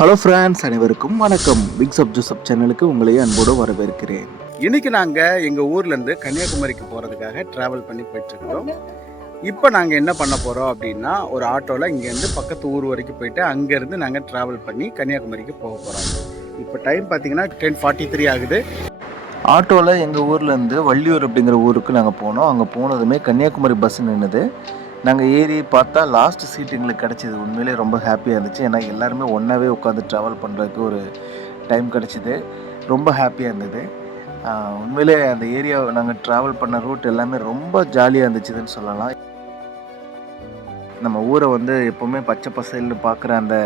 Hello friends, அனைவருக்கும் வணக்கம். Big sub Joseph சேனலுக்கு உங்களை அன்போடு வரவேற்கிறேன். இன்னைக்கு நாங்கள் எங்கள் ஊர்லேருந்து கன்னியாகுமரிக்கு போகிறதுக்காக ட்ராவல் பண்ணி போயிட்டுருக்கோம். இப்போ நாங்கள் என்ன பண்ண போகிறோம் அப்படின்னா, ஒரு ஆட்டோவில் இங்கேருந்து பக்கத்து ஊர் வரைக்கும் போயிட்டு அங்கேருந்து நாங்கள் ட்ராவல் பண்ணி கன்னியாகுமரிக்கு போக போகிறோம். இப்போ டைம் பார்த்தீங்கன்னா 10:43 ஆகுது. ஆட்டோவில் எங்கள் ஊர்லேருந்து வள்ளியூர் அப்படிங்கிற ஊருக்கு நாங்கள் போனோம். அங்கே போனதுமே கன்னியாகுமரி பஸ் நின்றுது. நாங்கள் ஏறி பார்த்தா லாஸ்ட் சீட் எங்களுக்கு கிடச்சிது. உண்மையிலே ரொம்ப ஹாப்பியாக இருந்துச்சு. ஏன்னா எல்லாருமே ஒன்றாவே உட்காந்து ட்ராவல் பண்ணுறதுக்கு ஒரு டைம் கிடச்சிது. ரொம்ப ஹாப்பியாக இருந்தது. உண்மையிலே அந்த ஏரியா நாங்கள் ட்ராவல் பண்ண ரூட் எல்லாமே ரொம்ப ஜாலியாக இருந்துச்சுன்னு சொல்லலாம். நம்ம ஊரை எப்போவுமே பச்சை பசேல்னு பார்க்குற அந்த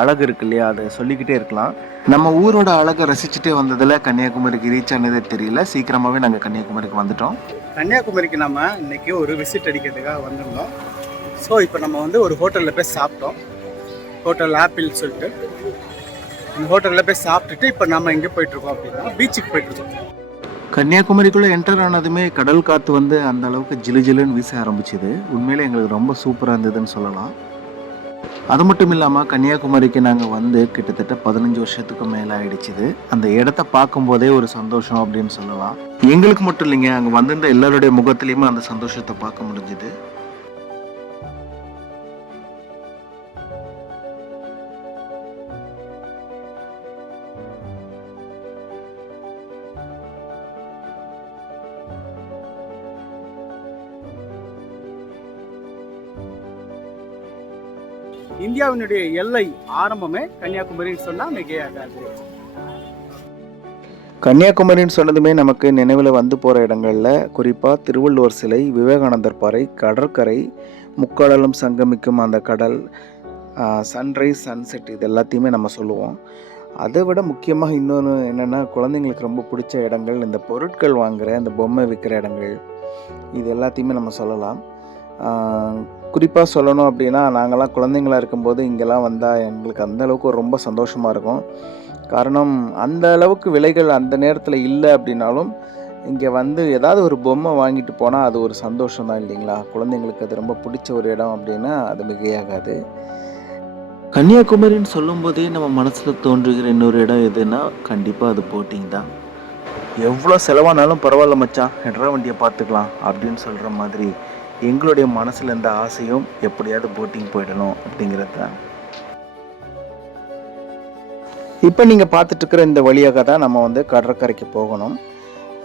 அழகு இருக்கு இல்லையா, அதை சொல்லிக்கிட்டே இருக்கலாம். நம்ம ஊரோட அழகை ரசிச்சுட்டே வந்ததில் கன்னியாகுமரிக்கு ரீச் ஆனதே தெரியல. சீக்கிரமாகவே நாங்கள் கன்னியாகுமரிக்கு வந்துட்டோம். கன்னியாகுமரிக்கு நம்ம இன்றைக்கி ஒரு விசிட் அடிக்கிறதுக்காக வந்திருந்தோம். ஸோ இப்போ நம்ம ஒரு ஹோட்டலில் போய் சாப்பிட்டோம். ஹோட்டல் ஆப்பிள் சொல்லிட்டு இந்த ஹோட்டலில் போய் சாப்பிட்டுட்டு இப்போ நம்ம எங்கே போயிட்டுருக்கோம் அப்படின்னா பீச்சுக்கு போயிட்டுருக்கோம். கன்னியாகுமரிக்குள்ளே என்டர் ஆனதுமே கடல் காற்று அந்த அளவுக்கு ஜிலுன்னு வீச ஆரம்பிச்சுது. உண்மையிலே எங்களுக்கு ரொம்ப சூப்பராக இருந்ததுன்னு சொல்லலாம். அது மட்டும் இல்லாமல் கன்னியாகுமரிக்கு நாங்கள் கிட்டத்தட்ட 15 வருஷத்துக்கு மேலே ஆயிடுச்சுது. அந்த இடத்த பார்க்கும்போதே ஒரு சந்தோஷம் அப்படின்னு சொல்லலாம். எங்களுக்கு மட்டும் இல்லைங்க, அங்கே வந்திருந்த எல்லாருடைய முகத்துலேயுமே அந்த சந்தோஷத்தை பார்க்க முடிஞ்சுது. இந்தியாவினுடைய எல்லை ஆரம்பமே கன்னியாகுமரின்னு சொன்னால் மிகையாகாது. கன்னியாகுமரின்னு சொன்னதுமே நமக்கு நினைவில் போகிற இடங்களில் குறிப்பாக திருவள்ளுவர் சிலை, விவேகானந்தர் பாறை, கடற்கரை, முக்கடலும் சங்கமிக்கும் அந்த கடல், சன்ரைஸ் சன்செட், இது எல்லாத்தையுமே நம்ம சொல்லுவோம். அதை விட முக்கியமாக இன்னொன்று என்னென்னா, குழந்தைங்களுக்கு ரொம்ப பிடிச்ச இடங்கள், இந்த பொருட்கள் வாங்குகிற இந்த பொம்மை விற்கிற இடங்கள், இது எல்லாத்தையுமே நம்ம சொல்லலாம். குறிப்பாக சொல்லணும் அப்படின்னா, நாங்கள்லாம் குழந்தைங்களாக இருக்கும்போது இங்கெல்லாம் வந்தால் எங்களுக்கு அந்தளவுக்கு ரொம்ப சந்தோஷமாக இருக்கும். காரணம், அந்த அளவுக்கு விலைகள் அந்த நேரத்தில் இல்லை அப்படின்னாலும் இங்கே ஏதாவது ஒரு பொம்மை வாங்கிட்டு போனால் அது ஒரு சந்தோஷம் தான் இல்லைங்களா? குழந்தைங்களுக்கு அது ரொம்ப பிடிச்ச ஒரு இடம் அப்படின்னா அது மிகையாகாது. கன்னியாகுமரின்னு சொல்லும்போதே நம்ம மனசில் தோன்றுகிற இன்னொரு இடம் எதுன்னா கண்டிப்பாக அது போட்டிங் தான். எவ்வளோ செலவானாலும் பரவாயில்ல மச்சான், ஹெட்ரா வண்டியை பார்த்துக்கலாம் அப்படின்னு சொல்கிற மாதிரி எங்களுடைய மனசில் இருந்த ஆசையும் எப்படியாவது போட்டிங் போயிடணும் அப்படிங்கிறது தான். இப்போ நீங்கள் பார்த்துட்ருக்கிற இந்த வழியாக தான் நம்ம கடற்கரைக்கு போகணும்.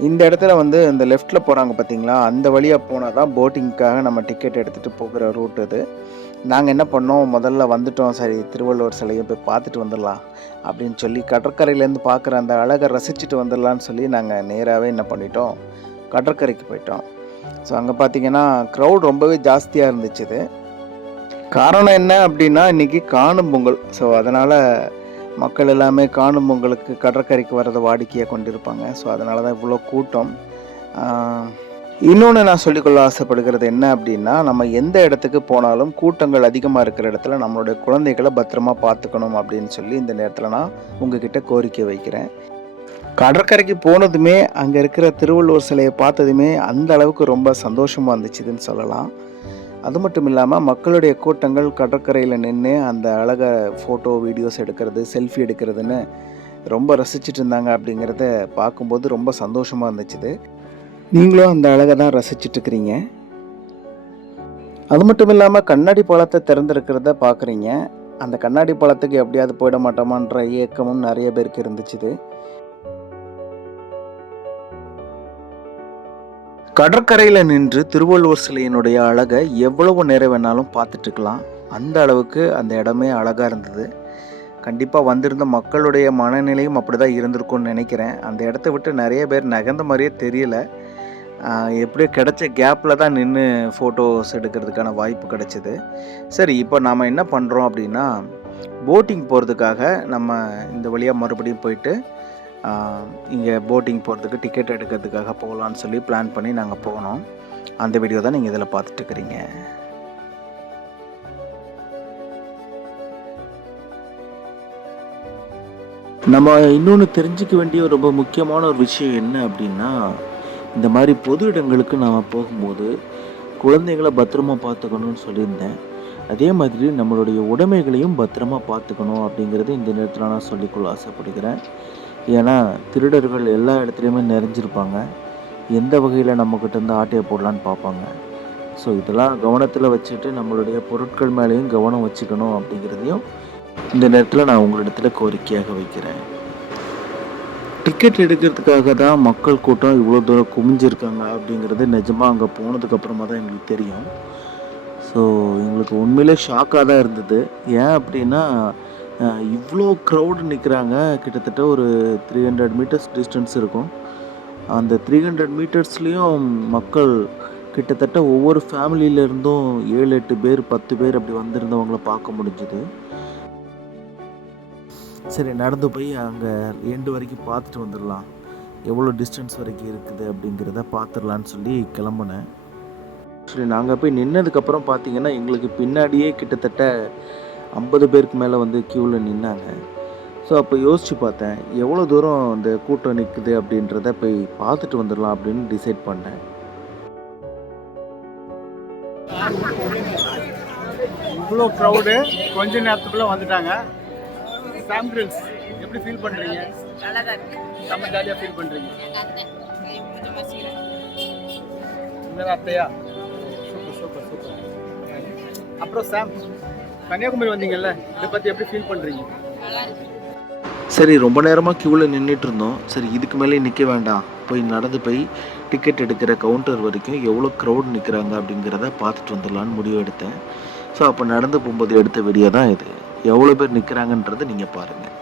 இந்த இடத்துல இந்த லெஃப்டில் போகிறாங்க பார்த்தீங்களா, அந்த வழியாக போனால் தான் போட்டிங்க்காக நம்ம டிக்கெட் எடுத்துகிட்டு போகிற ரூட் இது. நாங்கள் என்ன பண்ணோம், முதல்ல வந்துட்டோம், சரி திருவள்ளுவர் சிலையை போய் பார்த்துட்டு வந்துடலாம் அப்படின்னு சொல்லி கடற்கரையிலேருந்து பார்க்குற அந்த அழகை ரசிச்சுட்டு வந்துடலான்னு சொல்லி நாங்கள் நேராகவே என்ன பண்ணிட்டோம், கடற்கரைக்கு போயிட்டோம். ஸோ அங்கே பார்த்தீங்கன்னா க்ரௌட் ரொம்பவே ஜாஸ்தியாக இருந்துச்சு. இது காரணம் என்ன அப்படின்னா, இன்றைக்கி காணும் பொங்கல். ஸோ அதனால் மக்கள் எல்லாமே காணும் பொங்கலுக்கு கடற்கரைக்கு வரதை வாடிக்கையாக கொண்டிருப்பாங்க. ஸோ அதனால தான் இவ்வளோ கூட்டம். இன்னொன்று நான் சொல்லிக்கொள்ள ஆசைப்படுகிறது என்ன அப்படின்னா, நம்ம எந்த இடத்துக்கு போனாலும் கூட்டங்கள் அதிகமாக இருக்கிற இடத்துல நம்மளுடைய குழந்தைகளை பத்திரமா பார்த்துக்கணும் அப்படின்னு சொல்லி இந்த நேரத்தில் நான் உங்ககிட்ட கோரிக்கை வைக்கிறேன். கடற்கரைக்கு போனதுமே அங்கே இருக்கிற திருவள்ளுவர் சிலையை பார்த்ததுமே அந்த அளவுக்கு ரொம்ப சந்தோஷமாக இருந்துச்சுன்னு சொல்லலாம். அது மட்டும் இல்லாமல் மக்களுடைய கூட்டங்கள் கடற்கரையில் நின்று அந்த அழகை ஃபோட்டோ வீடியோஸ் எடுக்கிறது, செல்ஃபி எடுக்கிறதுன்னு ரொம்ப ரசிச்சுட்டு இருந்தாங்க. அப்படிங்கிறத பார்க்கும்போது ரொம்ப சந்தோஷமாக இருந்துச்சு. நீங்களும் அந்த அழகை தான் ரசிச்சுட்ருக்கிறீங்க. அது மட்டும் இல்லாமல் கண்ணாடி பாலத்தை திறந்துருக்கிறத பார்க்குறீங்க. அந்த கண்ணாடி பாலத்துக்கு எப்படியாவது போயிட மாட்டோமான்ற ஏக்கமும் நிறைய பேருக்கு இருந்துச்சு. கடற்கரையில் நின்று திருவள்ளுவர் சிலையினுடைய அழகை எவ்வளவு நேரம் வேணாலும் பார்த்துட்ருக்கலாம். அந்த அளவுக்கு அந்த இடமே அழகாக இருந்தது. கண்டிப்பாக வந்திருந்த மக்களுடைய மனநிலையும் அப்படி தான் இருந்திருக்கும்னு நினைக்கிறேன். அந்த இடத்த விட்டு நிறைய பேர் நகர்ந்த மாதிரியே தெரியல. எப்படியோ கிடைச்ச கேப்பில் தான் நின்று ஃபோட்டோஸ் எடுக்கிறதுக்கான வாய்ப்பு கிடச்சிது. சரி, இப்போ நாம் என்ன பண்ணுறோம் அப்படின்னா, போட்டிங் போகிறதுக்காக நம்ம இந்த வழியாக மறுபடியும் போயிட்டு இங்கே போட்டிங் போகிறதுக்கு டிக்கெட் எடுக்கிறதுக்காக போகலான்னு சொல்லி பிளான் பண்ணி நாங்கள் போனோம். அந்த வீடியோ தான் நீங்கள் இதில் பார்த்துட்ருக்கிறீங்க. நம்ம இன்னொன்று தெரிஞ்சிக்க வேண்டிய ரொம்ப முக்கியமான ஒரு விஷயம் என்ன அப்படின்னா, இந்த மாதிரி பொது இடங்களுக்கு நாம் போகும்போது குழந்தைகளை பத்திரமா பார்த்துக்கணும்னு சொல்லியிருந்தேன். அதே மாதிரி நம்மளுடைய உடைமைகளையும் பத்திரமா பார்த்துக்கணும் அப்படிங்கிறது இந்த நேரத்தில் நான் சொல்லிக்கொள்ள ஆசைப்படுகிறேன். ஏன்னா திருடர்கள் எல்லா இடத்துலையுமே நிறைஞ்சிருப்பாங்க. எந்த வகையில் நம்மக்கிட்ட இருந்து ஆட்டையை போடலான்னு பார்ப்பாங்க. ஸோ இதெல்லாம் கவனத்தில் வச்சுட்டு நம்மளுடைய பொருட்கள் மேலேயும் கவனம் வச்சுக்கணும் அப்படிங்கிறதையும் இந்த நேரத்தில் நான் உங்களிடத்துல கோரிக்கையாக வைக்கிறேன். டிக்கெட் எடுக்கிறதுக்காக தான் மக்கள் கூட்டம் இவ்வளோ தூரம் குமிஞ்சிருக்காங்க அப்படிங்கிறது நிஜமாக அங்கே போனதுக்கப்புறமா தான் எங்களுக்கு தெரியும். ஸோ எங்களுக்கு உண்மையிலே ஷாக்காக தான் இருந்தது. ஏன் அப்படின்னா இவ்வளோ க்ரௌடு நிற்கிறாங்க. கிட்டத்தட்ட ஒரு 300 மீட்டர்ஸ் டிஸ்டன்ஸ் இருக்கும். அந்த 300 மீட்டர்ஸ்லேயும் மக்கள் கிட்டத்தட்ட ஒவ்வொரு ஃபேமிலியிலேருந்தும் 7, 8 பேர் 10 பேர் அப்படி வந்திருந்தவங்கள பார்க்க முடிஞ்சுது. சரி நடந்து போய் அங்கே எண்டு வரைக்கும் பார்த்துட்டு வந்துடலாம், எவ்வளோ டிஸ்டன்ஸ் வரைக்கும் இருக்குது அப்படிங்கிறத பார்த்துடலான்னு சொல்லி கிளம்புனேன். சரி நாங்கள் போய் நின்னதுக்கப்புறம் பார்த்தீங்கன்னா எங்களுக்கு பின்னாடியே கிட்டத்தட்ட 50 பேருக்கு மேலே வந்து க்யூவில் நின்னாங்க. ஸோ அப்போ யோசித்து பார்த்தேன், எவ்வளோ தூரம் இந்த கூட்டம் நிற்குது அப்படின்றத போய் பார்த்துட்டு வந்துடலாம் அப்படின்னு டிசைட் பண்ணேன். இவ்வளோ க்ரௌடு கொஞ்ச நேரத்துக்குள்ளே வந்துட்டாங்க. சாம்பிள்ஸ் எப்படி ஃபீல் பண்ணுறீங்க? நல்லா தான் இருக்கு. செம்ம ஜாலியாக ஃபீல் பண்ணுறீங்க. உண்மையாக அத்தையா? Super super super. அப்புறம் சாம், கன்னியாகுமரி வந்தீங்கல்ல, இதை பற்றி எப்படி ஃபீல் பண்ணுறீங்க? நல்லா இருக்கு. சரி ரொம்ப நேரமாக க்யூவில் நின்றுட்டு இருந்தோம். சரி இதுக்கு மேலே நிற்க வேண்டாம், போய் நடந்து போய் டிக்கெட் எடுக்கிற கவுண்டர் வரைக்கும் எவ்வளோ க்ரௌட் நிற்கிறாங்க அப்படிங்கிறத பார்த்துட்டு வந்துடலான்னு முடிவு எடுத்தேன். ஸோ அப்போ நடந்து போகும்போது எடுத்த வீடியோ தான் இது. எவ்வளோ பேர் நிற்கிறாங்கன்றதை நீங்கள் பாருங்கள்.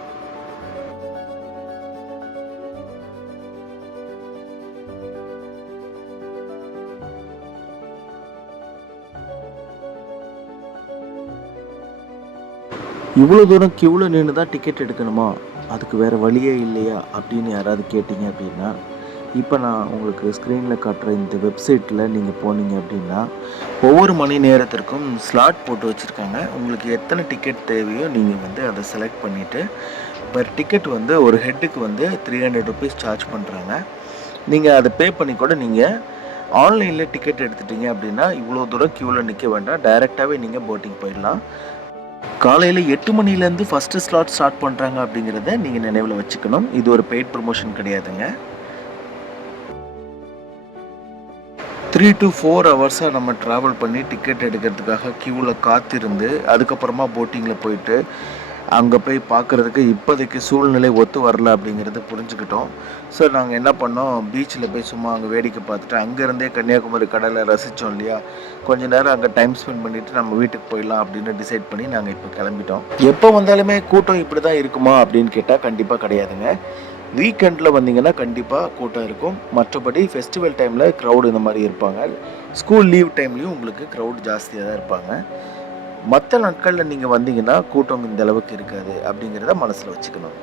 இவ்வளோ தூரம் க்யூவில் நின்று தான் டிக்கெட் எடுக்கணுமா, அதுக்கு வேறு வழியே இல்லையா அப்படின்னு யாராவது கேட்டிங்க அப்படின்னா, இப்போ நான் உங்களுக்கு ஸ்க்ரீனில் காட்டுற இந்த வெப்சைட்டில் நீங்கள் போனீங்க அப்படின்னா ஒவ்வொரு மணி நேரத்திற்கும் ஸ்லாட் போட்டு வச்சுருக்காங்க. உங்களுக்கு எத்தனை டிக்கெட் தேவையோ நீங்கள் வந்து அதை செலக்ட் பண்ணிவிட்டு பர் டிக்கெட் வந்து ஒரு ஹெட்டுக்கு வந்து 300 ருபீஸ் சார்ஜ் பண்ணுறாங்க. நீங்கள் அதை பே பண்ணி கூட நீங்கள் ஆன்லைனில் டிக்கெட் எடுத்துட்டீங்க அப்படின்னா இவ்வளோ தூரம் க்யூவில் நிற்க வேண்டாம், டைரெக்டாகவே நீங்கள் போட்டிங் போயிடலாம். காலையில் 8 மணிலேருந்து ஃபஸ்ட்டு ஸ்லாட் ஸ்டார்ட் பண்ணுறாங்க அப்படிங்கிறத நீங்கள் நினைவில் வச்சுக்கணும். இது ஒரு பெய்ட் ப்ரமோஷன் கிடையாதுங்க. 3 to 4 ஹவர்ஸாக நம்ம ட்ராவல் பண்ணி டிக்கெட் எடுக்கிறதுக்காக க்யூவில் காத்திருந்து அதுக்கப்புறமா போட்டிங்கில் போயிட்டு அங்கே போய் பார்க்குறதுக்கு இப்போதைக்கு சூழ்நிலை ஒத்து வரல அப்படிங்கிறத புரிஞ்சுக்கிட்டோம். ஸோ நாங்கள் என்ன பண்ணோம், பீச்சில் போய் சும்மா அங்கே வேடிக்கை பார்த்துட்டு அங்கேருந்தே கன்னியாகுமரி கடலை ரசித்தோம் இல்லையா, கொஞ்ச நேரம் அங்கே டைம் ஸ்பெண்ட் பண்ணிவிட்டு நம்ம வீட்டுக்கு போயிடலாம் அப்படின்னு டிசைட் பண்ணி நாங்கள் இப்போ கிளம்பிட்டோம். எப்போ வந்தாலுமே கூட்டம் இப்படி தான் இருக்குமா அப்படின்னு கேட்டால் கண்டிப்பாக கிடையாதுங்க. வீக்கெண்டில் வந்தீங்கன்னா கண்டிப்பாக கூட்டம் இருக்கும். மற்றபடி ஃபெஸ்டிவல் டைமில் க்ரௌடு இந்த மாதிரி இருப்பாங்க. ஸ்கூல் லீவ் டைம்லேயும் உங்களுக்கு க்ரௌட் ஜாஸ்தியாக தான் இருப்பாங்க. மற்ற நாட்களில் நீங்கள் வந்தீங்கன்னா கூட்டம் இந்த அளவுக்கு இருக்காது அப்படிங்கிறத மனசில் வச்சுக்கணும்.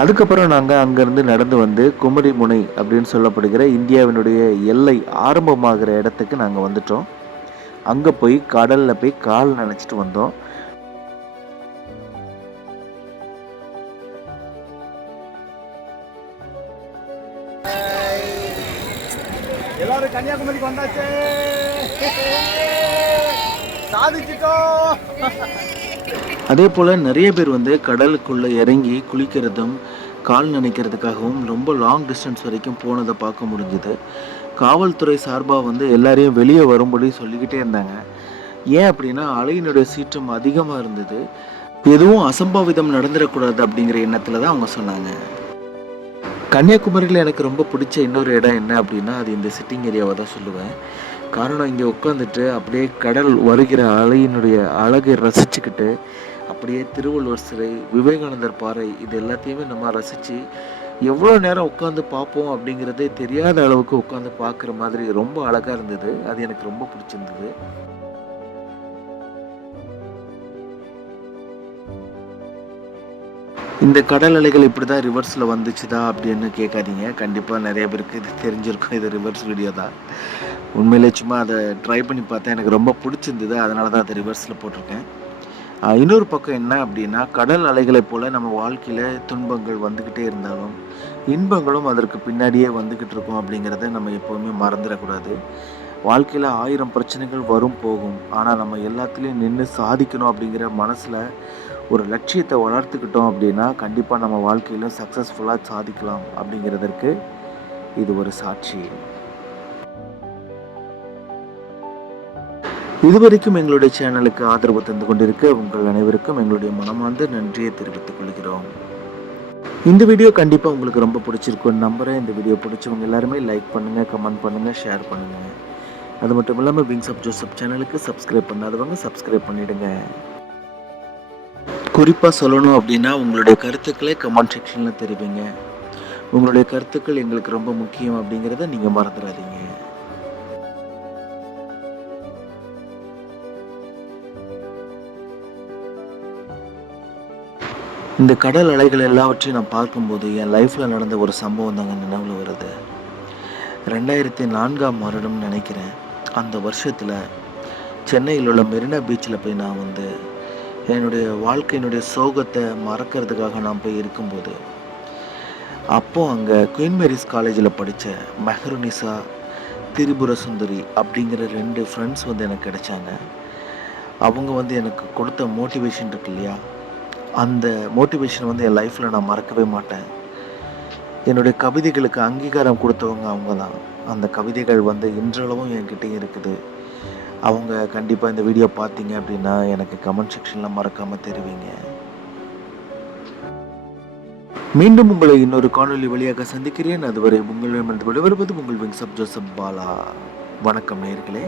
அதுக்கப்புறம் நாங்கள் அங்கேருந்து நடந்து வந்து குமரி முனை அப்படின்னு சொல்லப்படுகிற இந்தியாவினுடைய எல்லை ஆரம்பமாகிற இடத்துக்கு நாங்கள் வந்துட்டோம். அங்கே போய் கடலில் போய் கால் நனைச்சிட்டு வந்தோம். எல்லாரும் கன்னியாகுமரிக்கு வந்தாச்சு, சாதிச்சிட்டோம். அதே போல் நிறைய பேர் வந்து கடலுக்குள்ளே இறங்கி குளிக்கிறதும் கால் நனைக்கிறதுக்காகவும் ரொம்ப லாங் டிஸ்டன்ஸ் வரைக்கும் போனதை பார்க்க முடிஞ்சுது. காவல்துறை சார்பாக வந்து எல்லாரையும் வெளியே வரும்படி சொல்லிக்கிட்டே இருந்தாங்க. ஏன் அப்படின்னா அலையினுடைய சீற்றம் அதிகமாக இருந்தது, எதுவும் அசம்பாவிதம் நடந்துடக்கூடாது அப்படிங்கிற எண்ணத்தில் தான் அவங்க சொன்னாங்க. கன்னியாகுமரியில் எனக்கு ரொம்ப பிடிச்ச இன்னொரு இடம் என்ன அப்படின்னா அது இந்த சிட்டிங் ஏரியாவை தான் சொல்லுவேன். காரணம் இங்கே உட்காந்துட்டு அப்படியே கடல் வருகிற அலையினுடைய அழகை ரசிச்சுக்கிட்டு அப்படியே திருவள்ளுவர் சிலை, விவேகானந்தர் பாறை இது எல்லாத்தையுமே நம்ம ரசித்து எவ்வளோ நேரம் உட்காந்து பார்ப்போம் அப்படிங்கிறதே தெரியாத அளவுக்கு உட்காந்து பார்க்குற மாதிரி ரொம்ப அழகாக இருந்தது. அது எனக்கு ரொம்ப பிடிச்சிருந்தது. இந்த கடல் அலைகள் இப்படி தான் ரிவர்ஸில் வந்துச்சுதா அப்படின்னு கேட்காதீங்க. கண்டிப்பாக நிறைய பேருக்கு இது தெரிஞ்சிருக்கும், இது ரிவர்ஸ் வீடியோ தான். உண்மையிலே சும்மா அதை ட்ரை பண்ணி பார்த்தேன், எனக்கு ரொம்ப பிடிச்சிருந்தது, அதனால தான் அதை ரிவர்ஸில் போட்டிருக்கேன். இன்னொரு பக்கம் என்ன அப்படின்னா கடல் அலைகளை போல் நம்ம வாழ்க்கையில் துன்பங்கள் வந்துக்கிட்டே இருந்தாலும் இன்பங்களும் அதற்கு பின்னாடியே வந்துக்கிட்டு இருக்கோம் அப்படிங்கிறத நம்ம எப்போவுமே மறந்துடக்கூடாது. வாழ்க்கையில் 1000 பிரச்சனைகள் வரும் போகும். ஆனால் நம்ம எல்லாத்துலேயும் நின்று சாதிக்கணும் அப்படிங்கிற மனசில் ஒரு லட்சியத்தை வளர்த்துக்கிட்டோம் அப்படின்னா கண்டிப்பாக நம்ம வாழ்க்கையிலும் சக்ஸஸ்ஃபுல்லாக சாதிக்கலாம் அப்படிங்கிறதற்கு இது ஒரு சாட்சி. இதுவரைக்கும் எங்களுடைய சேனலுக்கு ஆதரவு தந்து கொண்டிருக்க உங்கள் அனைவருக்கும் எங்களுடைய மனமார்ந்த நன்றியை தெரிவித்துக் கொள்கிறோம். இந்த வீடியோ கண்டிப்பாக உங்களுக்கு ரொம்ப பிடிச்சிருக்குன்னு நம்புகிறேன். இந்த வீடியோ பிடிச்சவங்க எல்லாருமே லைக் பண்ணுங்கள், கமெண்ட் பண்ணுங்கள், ஷேர் பண்ணுங்கள். அது மட்டும் இல்லாமல் விங்ஸ் ஆஃப் ஜோசப் சேனலுக்கு சப்ஸ்கிரைப் பண்ணாதவங்க சப்ஸ்கிரைப் பண்ணிவிடுங்க. குறிப்பாக சொல்லணும் அப்படின்னா உங்களுடைய கருத்துக்களை கமெண்ட் செக்ஷனில் தெரிவிங்க. உங்களுடைய கருத்துக்கள் எங்களுக்கு ரொம்ப முக்கியம் அப்படிங்கிறத நீங்கள் மறந்துடாதீங்க. இந்த கடல் அலைகள் எல்லாவற்றையும் நான் பார்க்கும்போது என் லைஃப்பில் நடந்த ஒரு சம்பவம் தாங்க நினைவில் வருது. 2004ஆம் வருடம் நினைக்கிறேன். அந்த வருஷத்தில் சென்னையில் உள்ள மெரினா பீச்சில் போய் நான் என்னுடைய வாழ்க்கையினுடைய சோகத்தை மறக்கிறதுக்காக நான் போய் இருக்கும்போது அப்போது அங்கே குயின் மேரிஸ் காலேஜில் படித்த மெஹருனிசா, திரிபுர சுந்தரி அப்படிங்கிற 2 ஃப்ரெண்ட்ஸ் எனக்கு கிடைச்சாங்க. அவங்க எனக்கு கொடுத்த மோட்டிவேஷன் இருக்கு இல்லையா, அந்த மோட்டிவேஷன் என் லைஃப்பில் நான் மறக்கவே மாட்டேன். என்னுடைய கவிதைகளுக்கு அங்கீகாரம் கொடுத்தவங்க அவங்க தான். அந்த கவிதைகள் இன்றளவும் என்கிட்டயும் இருக்குது. அவங்க கண்டிப்பாக இந்த வீடியோ பார்த்தீங்க அப்படின்னா எனக்கு கமெண்ட் செக்ஷனில் மறக்காமல் தெரிவிங்க. மீண்டும் உங்களை இன்னொரு காணொலி வழியாக சந்திக்கிறேன். அதுவரை உங்களிடமிருந்து விடைபெறுவது உங்கள் விங்ஸ் ஆஃப் ஜோசப் பாலா. வணக்கம் நேயர்களே.